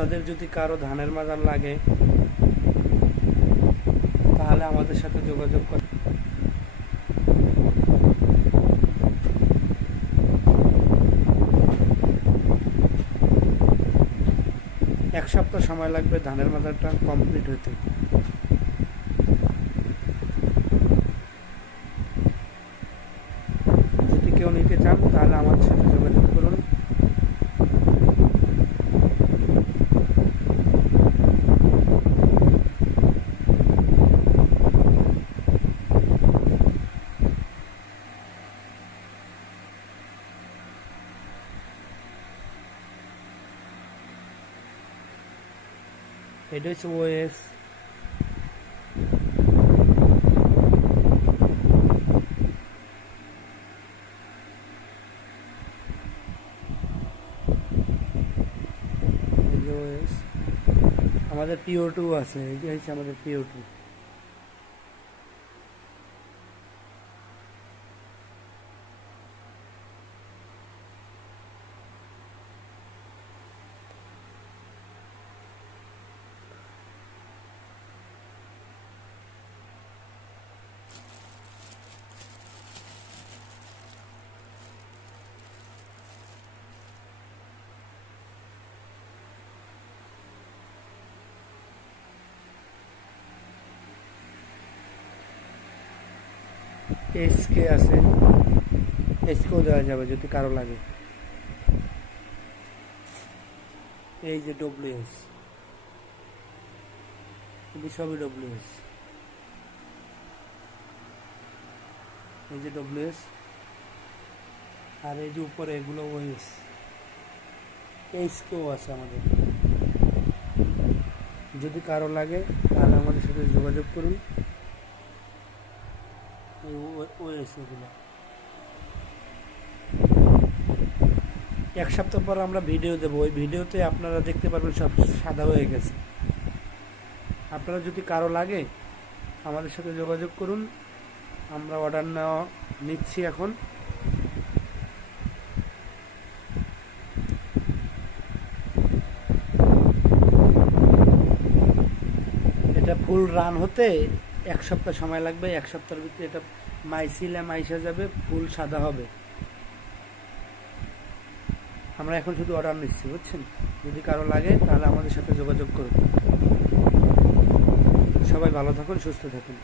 আপনাদের যদি কারো ধানের মাজার লাগে তাহলে আমাদের সাথে যোগাযোগ করুন। এক সপ্তাহ সময় লাগবে ধানের মাজারটা কমপ্লিট হতে। যদি কেউ নিতে চান তাহলে আমাদের সাথে যোগাযোগ করুন। এটা হচ্ছে ওএস। আমাদের PO2 আছে, এই যে হচ্ছে আমাদের PO2। SK আছে, SKও দেওয়া যাবে যদি কারো লাগে। এই যে WS, এটি সবই WS। এই যে WS, আর এই যে উপরে এগুলো OS। SKও আছে আমাদের। যদি কারো লাগে তাহলে আমাদের সাথে যোগাযোগ করুন। OS এগুলো এক সপ্তাহ পর আমরা ভিডিও দেবো, ওই ভিডিওতে আপনারা দেখতে পারবেন সব সাদা হয়ে গেছে। আপনারা যদি কারো লাগে আমাদের সাথে যোগাযোগ করুন, আমরা অর্ডার নিচ্ছি এখন। এটা ফুল রান হতে এক সপ্তাহ সময় লাগবে। এক সপ্তাহের ভিতরে এটা মাইসিলাম আইসা যাবে, ফুল সাদা হবে। আমরা এখন শুধু অর্ডার নিচ্ছি, বুঝছেন। যদি কারো লাগে তাহলে আমাদের সাথে যোগাযোগ করুন। সবাই ভালো থাকুন, সুস্থ থাকুন।